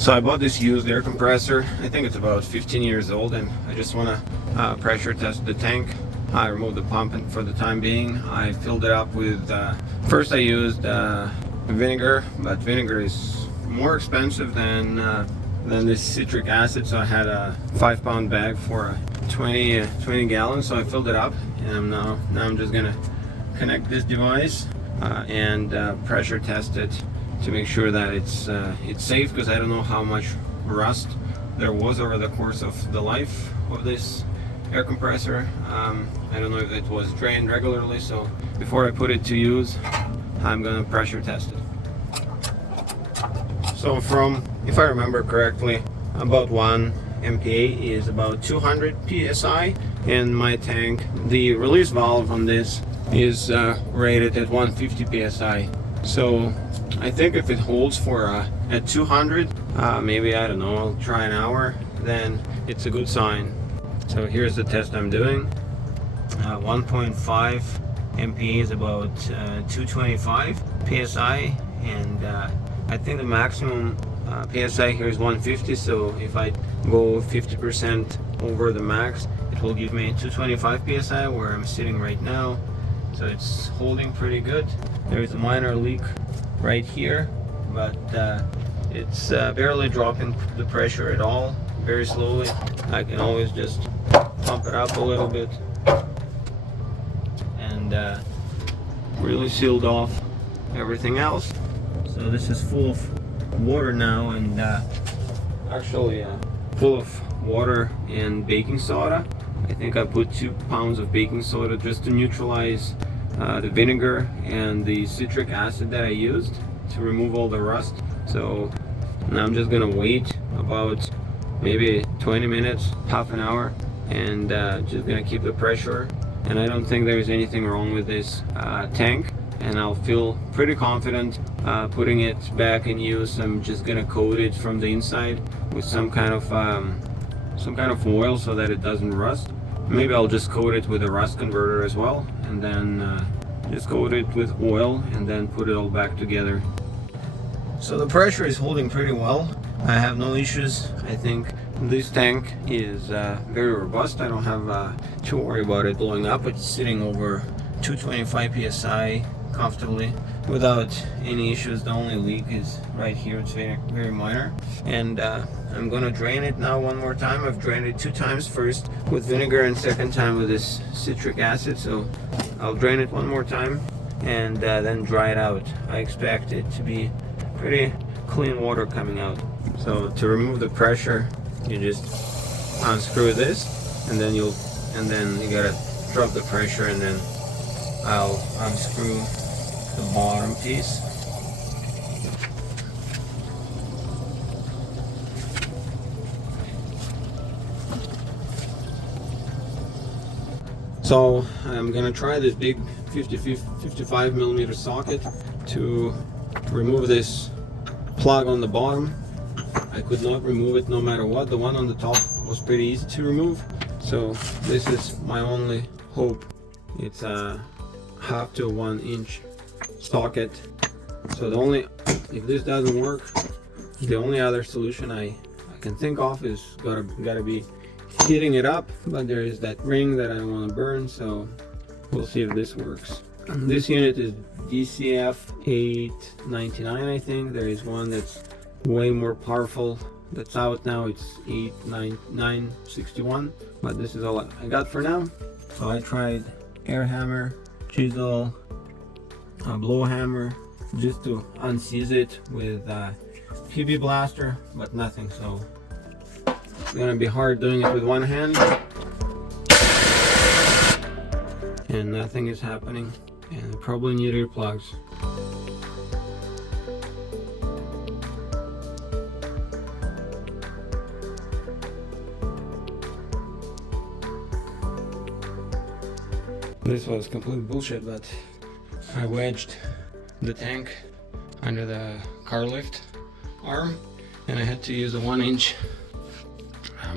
So I bought this used air compressor. I think it's about 15 years old, and I just want to pressure test the tank. I removed the pump, and for the time being I filled it up with first I used vinegar, but vinegar is more expensive than this citric acid, so I had a 5-pound bag for 20 gallons, so I filled it up, and now I'm just gonna connect this device and pressure test it to make sure that it's safe, because I don't know how much rust there was over the course of the life of this air compressor. I don't know if it was drained regularly, so before I put it to use, I'm gonna pressure test it. So from, if I remember correctly, about 1 MPa is about 200 psi in my tank. The release valve on this is rated at 150 psi. So I think if it holds for at 200, maybe, I don't know, I'll try an hour, then it's a good sign. So here's the test I'm doing. 1.5 MPa is about 225 psi, and I think the maximum psi here is 150, so if I go 50% over the max, it will give me 225 psi where I'm sitting right now. So it's holding pretty good. There is a minor leak right here, but it's barely dropping the pressure at all, very slowly. I can always just pump it up a little bit, and really sealed off everything else. So this is full of water now, and actually full of water and baking soda. I think I put 2 pounds of baking soda just to neutralize the vinegar and the citric acid that I used to remove all the rust. So now I'm just gonna wait about maybe 20 minutes, half an hour, and just gonna keep the pressure. And I don't think there's anything wrong with this tank, and I'll feel pretty confident putting it back in use. I'm just gonna coat it from the inside with some kind of oil so that it doesn't rust. Maybe I'll just coat it with a rust converter as well, and then just coat it with oil and then put it all back together. So the pressure is holding pretty well. I have no issues. I think this tank is very robust. I don't have to worry about it blowing up. It's sitting over 225 psi comfortably without any issues. The only leak is right here. It's very, very minor. And I'm gonna drain it now one more time. I've drained it 2 times, first with vinegar and second time with this citric acid. So I'll drain it one more time and then dry it out. I expect it to be pretty clean water coming out. So to remove the pressure, you just unscrew this, and then you gotta drop the pressure, and then I'll unscrew the bottom piece. So I'm gonna try this big 55 millimeter socket to remove this plug on the bottom. I could not remove it no matter what. The one on the top was pretty easy to remove, so this is my only hope. It's a 1/2 to 1 inch socket. So if this doesn't work, the only other solution I can think of is gotta be heating it up, but there is that ring that I don't want to burn, so we'll see if this works. This unit is DCF 899, I think. There is one that's way more powerful that's out now. It's 89961, but this is all I got for now. So I tried air hammer, chisel, a blow hammer, just to unseize it with PB blaster, but nothing. So it's gonna be hard doing it with one hand, and nothing is happening, and probably need earplugs. This was complete bullshit, but I wedged the tank under the car lift arm, and I had to use a 1 inch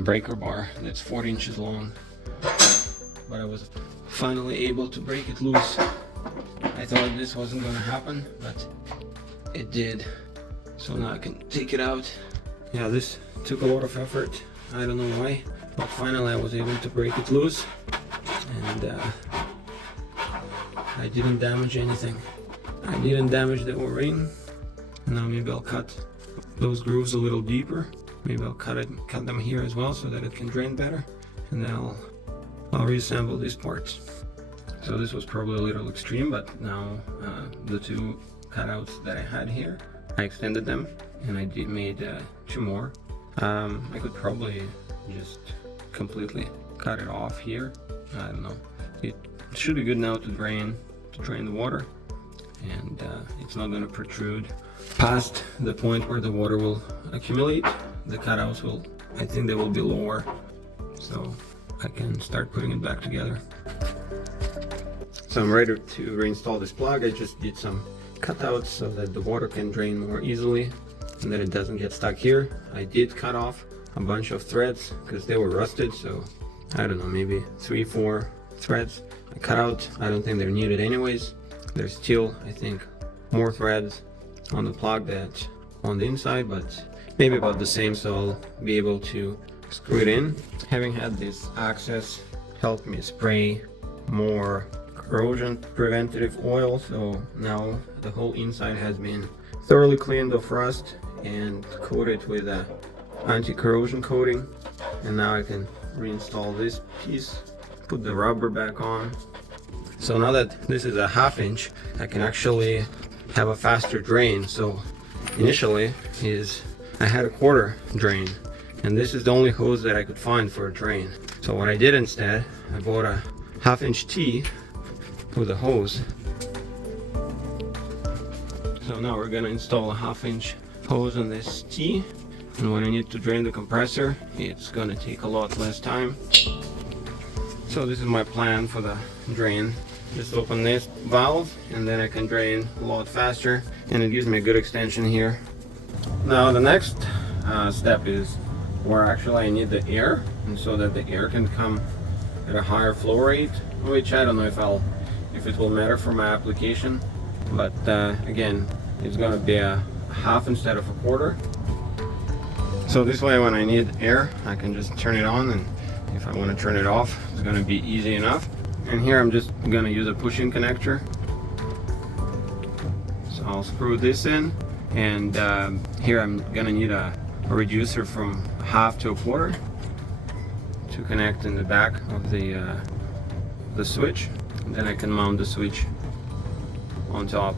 breaker bar that's 4 inches long, but I was finally able to break it loose. I thought this wasn't going to happen, but it did. So now I can take it out yeah, this took a lot of effort. I don't know why, but finally I was able to break it loose, and I didn't damage anything. I didn't damage the O-ring. Now maybe I'll cut those grooves a little deeper. Maybe I'll cut them here as well so that it can drain better, and then I'll reassemble these parts. So this was probably a little extreme, but now the two cutouts that I had here, I extended them, and I made 2 more. I could probably just completely cut it off here. I don't know. It should be good now to drain the water, and it's not going to protrude past the point where the water will accumulate. The cutouts will, I think they will be lower, so I can start putting it back together. So I'm ready to reinstall this plug. I just did some cutouts so that the water can drain more easily and that it doesn't get stuck here. I did cut off a bunch of threads because they were rusted, so I don't know, maybe 3-4 threads I cut out. I don't think they're needed anyways. There's still, I think, more threads on the plug that on the inside, but maybe about the same, so I'll be able to screw it in. Having had this access helped me spray more corrosion preventative oil, so now the whole inside has been thoroughly cleaned of rust and coated with a anti-corrosion coating. And now I can reinstall this piece, put the rubber back on. So now that this is a 1/2 inch, I can actually have a faster drain. So initially I had a 1/4 drain, and this is the only hose that I could find for a drain. So what I did instead, I bought a 1/2 inch T with a hose. So now we're gonna install a 1/2 inch hose on this T, and when I need to drain the compressor, it's gonna take a lot less time. So this is my plan for the drain. Just open this valve and then I can drain a lot faster, and it gives me a good extension here. Now the next step is where actually I need the air, and so that the air can come at a higher flow rate, which I don't know if it will matter for my application, but again, it's gonna be a 1/2 instead of a 1/4. So this way when I need air, I can just turn it on, and if I want to turn it off, it's gonna be easy enough. And here I'm just gonna use a push-in connector. So I'll screw this in, and here I'm gonna need a reducer from 1/2 to a 1/4 to connect in the back of the switch. And then I can mount the switch on top.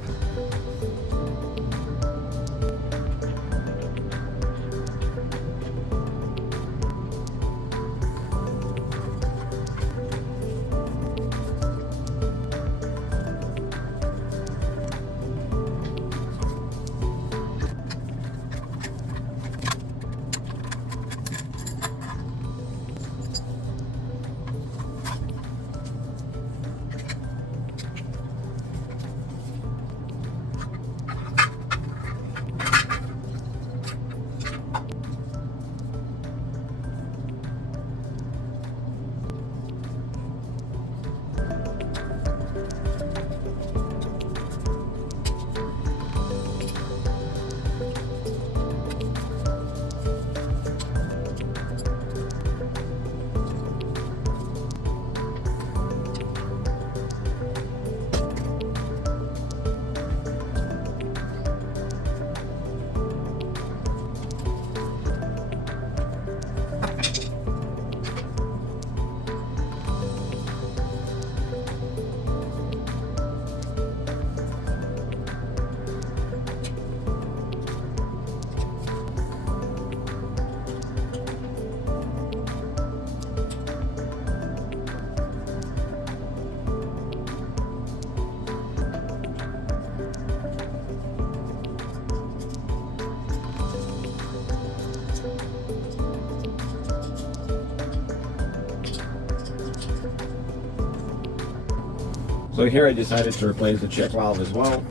So here I decided to replace the check valve as well.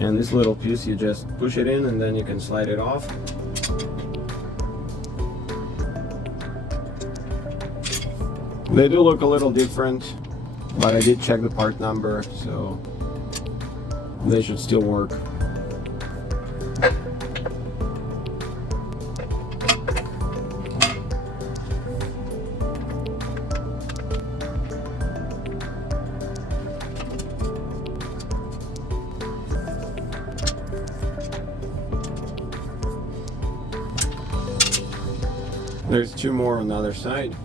And this little piece, you just push it in and then you can slide it off. They do look a little different, but I did check the part number, so they should still work. There's 2 more on the other side.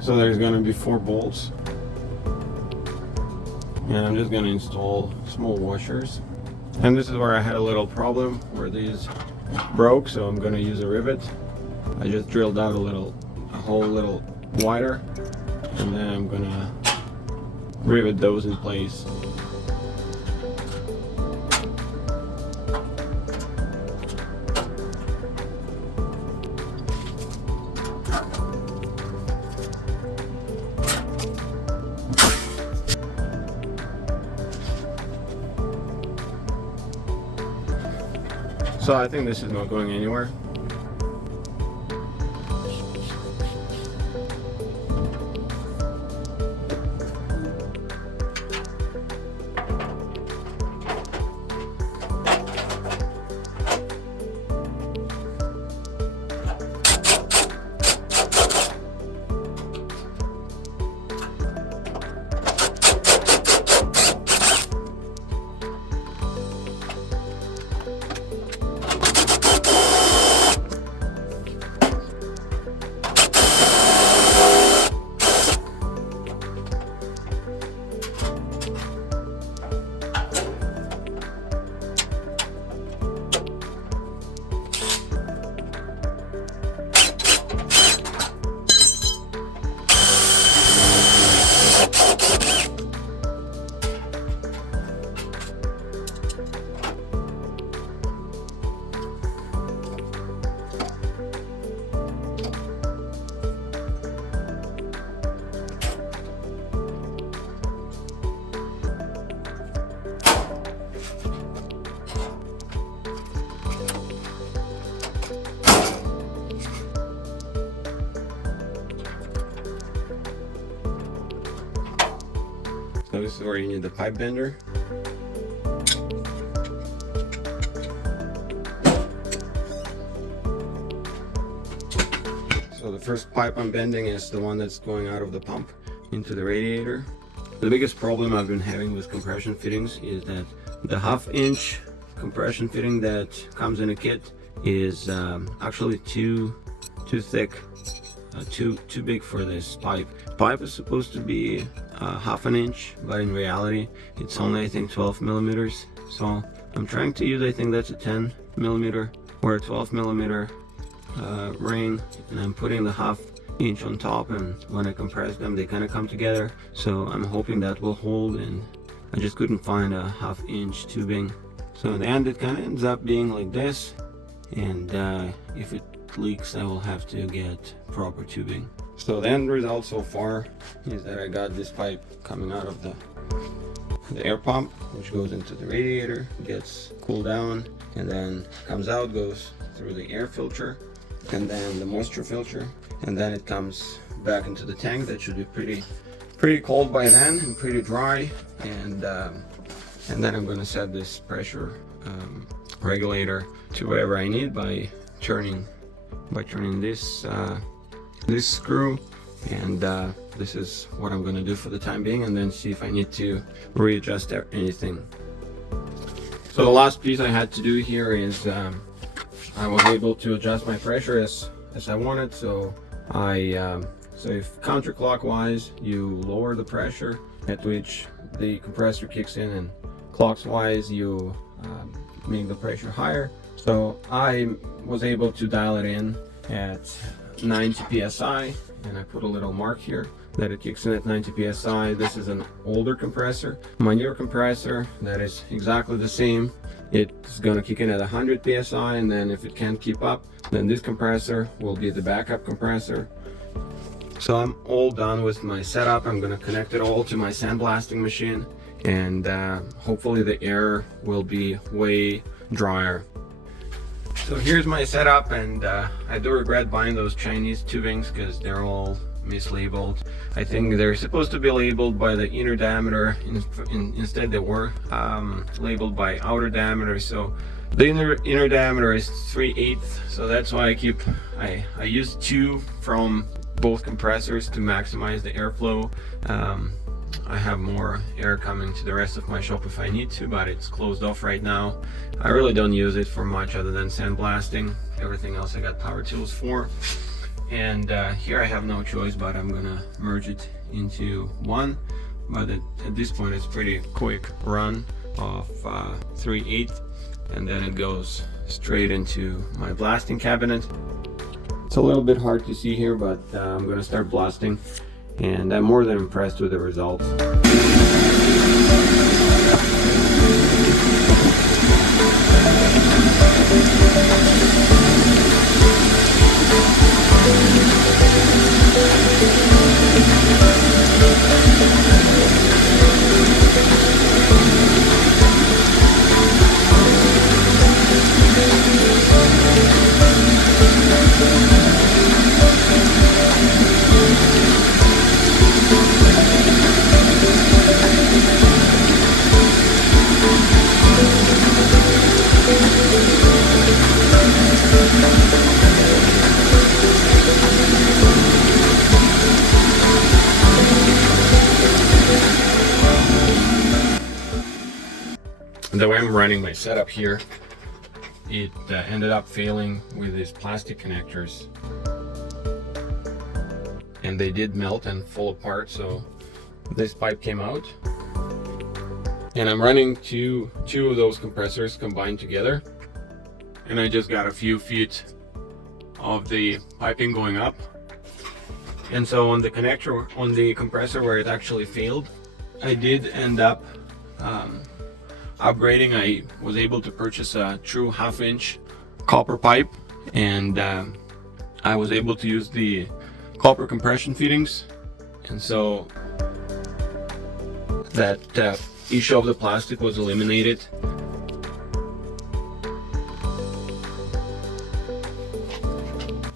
So there's going to be 4 bolts, and I'm just going to install small washers. And this is where I had a little problem where these broke, so I'm going to use a rivet. I just drilled out a hole a little wider, and then I'm going to rivet those in place. So I think this is not going anywhere. So this is where you need the pipe bender. So the first pipe I'm bending is the one that's going out of the pump into the radiator. The biggest problem I've been having with compression fittings is that the 1/2 inch compression fitting that comes in a kit is actually too thick, too big for this pipe. Pipe is supposed to be 1/2 inch, but in reality it's only, I think, 12 millimeters. So I'm trying to use, I think that's a 10 millimeter or a 12 millimeter ring, and I'm putting the 1/2 inch on top, and when I compress them they kind of come together. So I'm hoping that will hold, and I just couldn't find a 1/2 inch tubing. So in the end it kind of ends up being like this, and if it leaks I will have to get proper tubing. So the end result so far is that I got this pipe coming out of the air pump, which goes into the radiator, gets cooled down, and then comes out, goes through the air filter and then the moisture filter, and then it comes back into the tank. That should be pretty cold by then and pretty dry, and then I'm going to set this pressure regulator to whatever I need by turning this screw, and this is what I'm going to do for the time being, and then see if I need to readjust anything. So the last piece I had to do here is I was able to adjust my pressure as I wanted. So so if counterclockwise you lower the pressure at which the compressor kicks in, and clockwise you make the pressure higher. So I was able to dial it in at 90 psi, and I put a little mark here that it kicks in at 90 psi. This is an older compressor. My newer compressor, that is exactly the same. It's gonna kick in at 100 psi, and then if it can't keep up, then this compressor will be the backup compressor. So I'm all done with my setup. I'm gonna connect it all to my sandblasting machine, and hopefully the air will be way drier. So here's my setup, and I do regret buying those Chinese tubings because they're all mislabeled. I think they're supposed to be labeled by the inner diameter, instead they were labeled by outer diameter. So the inner diameter is 3/8, so that's why I use 2 from both compressors to maximize the airflow. I have more air coming to the rest of my shop if I need to, but it's closed off right now. I really don't use it for much other than sandblasting. Everything else I got power tools for. And here I have no choice, but I'm gonna merge it into one. But at this point it's pretty quick run of 3/8, and then it goes straight into my blasting cabinet. It's a little bit hard to see here, but I'm gonna start blasting, and I'm more than impressed with the results. The way I'm running my setup here, it ended up failing with these plastic connectors, and they did melt and fall apart, so this pipe came out, and I'm running two of those compressors combined together, and I just got a few feet of the piping going up. And so on the connector, on the compressor where it actually failed, I did end up upgrading. I was able to purchase a true 1/2-inch copper pipe, and I was able to use the copper compression fittings, and so that issue of the plastic was eliminated.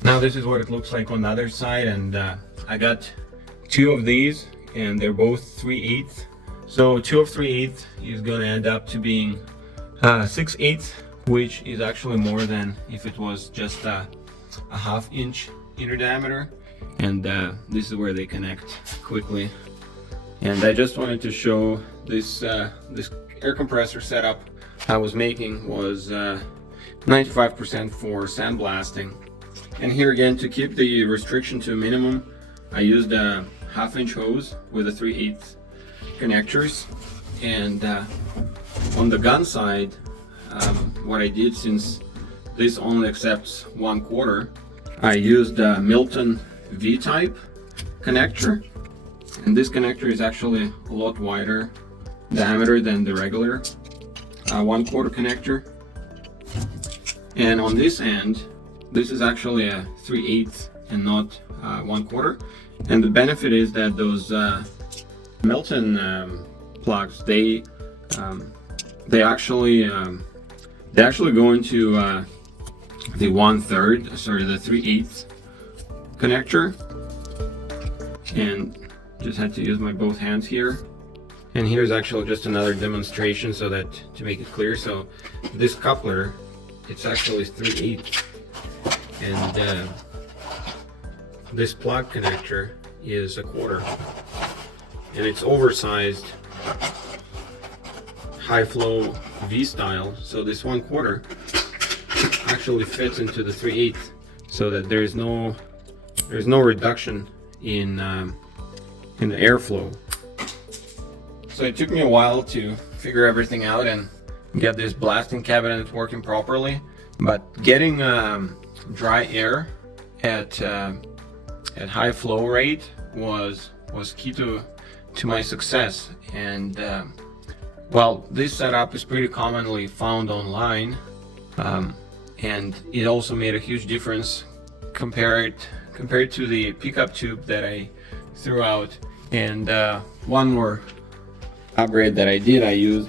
Now this is what it looks like on the other side, and I got 2 of these, and they're both 3/8. So 2 of 3/8 is going to end up to being 6/8, which is actually more than if it was just a 1/2-inch inner diameter. And this is where they connect quickly. And I just wanted to show this this air compressor setup I was making was 95% for sandblasting. And here again, to keep the restriction to a minimum, I used a 1/2-inch hose with a 3/8 connectors. And on the gun side, what I did, since this only accepts 1/4, I used a Milton V-type connector, and this connector is actually a lot wider diameter than the regular 1/4 connector. And on this end, this is actually a 3/8 and not 1/4. And the benefit is that those Milton plugs, they actually go into the 3/8 connector, and just had to use my both hands here. And here's actually just another demonstration so that to make it clear. So this coupler, it's actually 3/8, and this plug connector is 1/4, and it's oversized high flow V style. So this 1/4 actually fits into the 3/8, so that there's no reduction in the airflow. So it took me a while to figure everything out and get this blasting cabinet working properly, but getting dry air at high flow rate was key to my success. And well, this setup is pretty commonly found online, and it also made a huge difference compared to the pickup tube that I threw out. And one more upgrade that I did, I used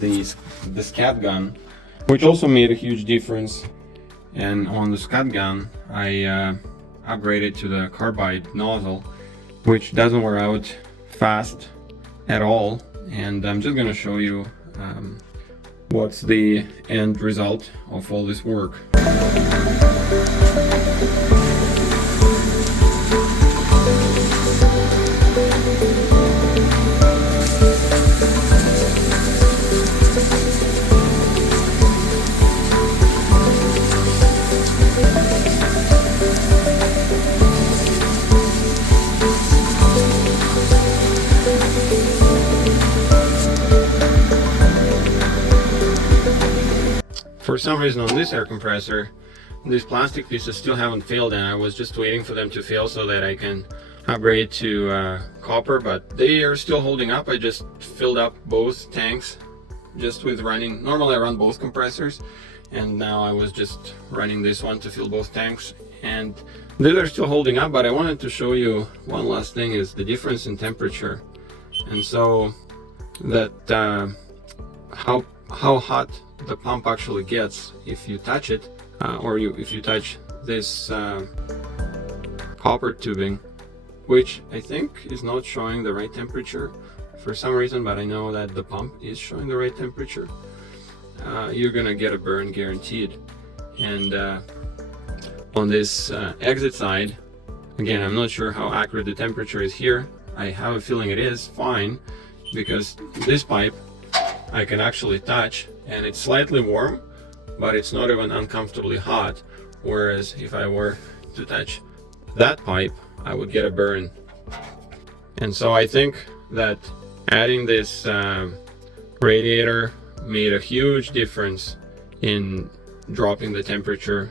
the scat gun, which also made a huge difference. And on the scat gun, I upgraded to the carbide nozzle, which doesn't wear out fast at all. And I'm just gonna show you what's the end result of all this work. For some reason on this air compressor, these plastic pieces still haven't failed, and I was just waiting for them to fail so that I can upgrade to copper, but they are still holding up. I just filled up both tanks just with running. Normally I run both compressors, and now I was just running this one to fill both tanks, and these are still holding up. But I wanted to show you one last thing, is the difference in temperature. And so that how hot the pump actually gets if you touch it, if you touch this copper tubing, which I think is not showing the right temperature for some reason, but I know that the pump is showing the right temperature. You're gonna get a burn guaranteed. And on this exit side, again, I'm not sure how accurate the temperature is here. I have a feeling it is fine, because this pipe I can actually touch, and it's slightly warm, but it's not even uncomfortably hot. Whereas if I were to touch that pipe, I would get a burn. And so I think that adding this radiator made a huge difference in dropping the temperature.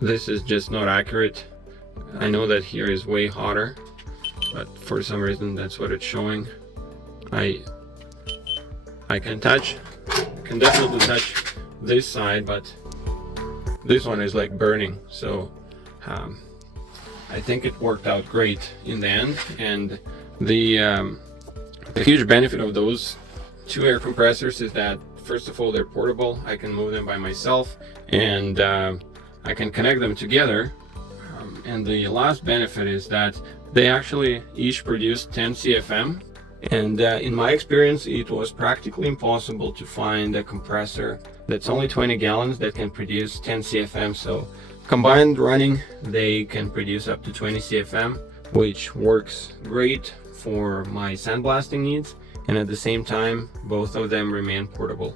This is just not accurate. I know that here is way hotter, but for some reason that's what it's showing. I can definitely touch this side, but this one is like burning. So I think it worked out great in the end. And the huge benefit of those two air compressors is that, first of all, they're portable. I can move them by myself, and I can connect them together. And the last benefit is that they actually each produce 10 CFM. And in my experience, it was practically impossible to find a compressor that's only 20 gallons that can produce 10 CFM. So combined running, they can produce up to 20 CFM, which works great for my sandblasting needs. And at the same time, both of them remain portable.